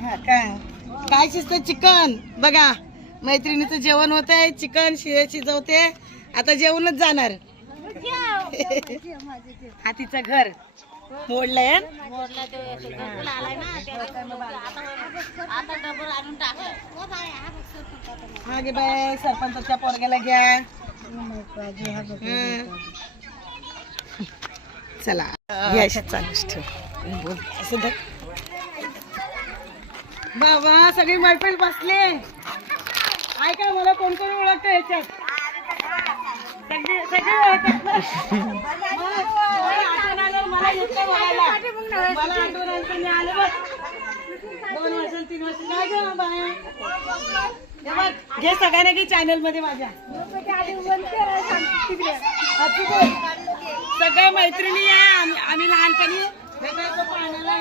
हा काय शिजतं? चिकन. बघा मैत्रिणीचं जेवण होत आहे, चिकन शिजवते. आता जेवणच जाणार. हा तिचं घर मोडलंय. हा गे बाय, सरपंचाच्या पोरग्याला घ्या. चला घ्यायशी चालूच ठेव. असं बाबा सगळी मैफिल बसले. ऐका, मला कोण कोण ओळखतं याच्यात? सगळे ओळखतात. मला येतं बोलायला. मला आठवण आलं तर मी आले बघ. 2 वर्ष 3 वर्ष काय ग बाया. घे सगळ्यांना घे चॅनल मध्ये माझ्या. सगळ्या मैत्रिणी आहे. आम्ही लहानपणी पाण्याला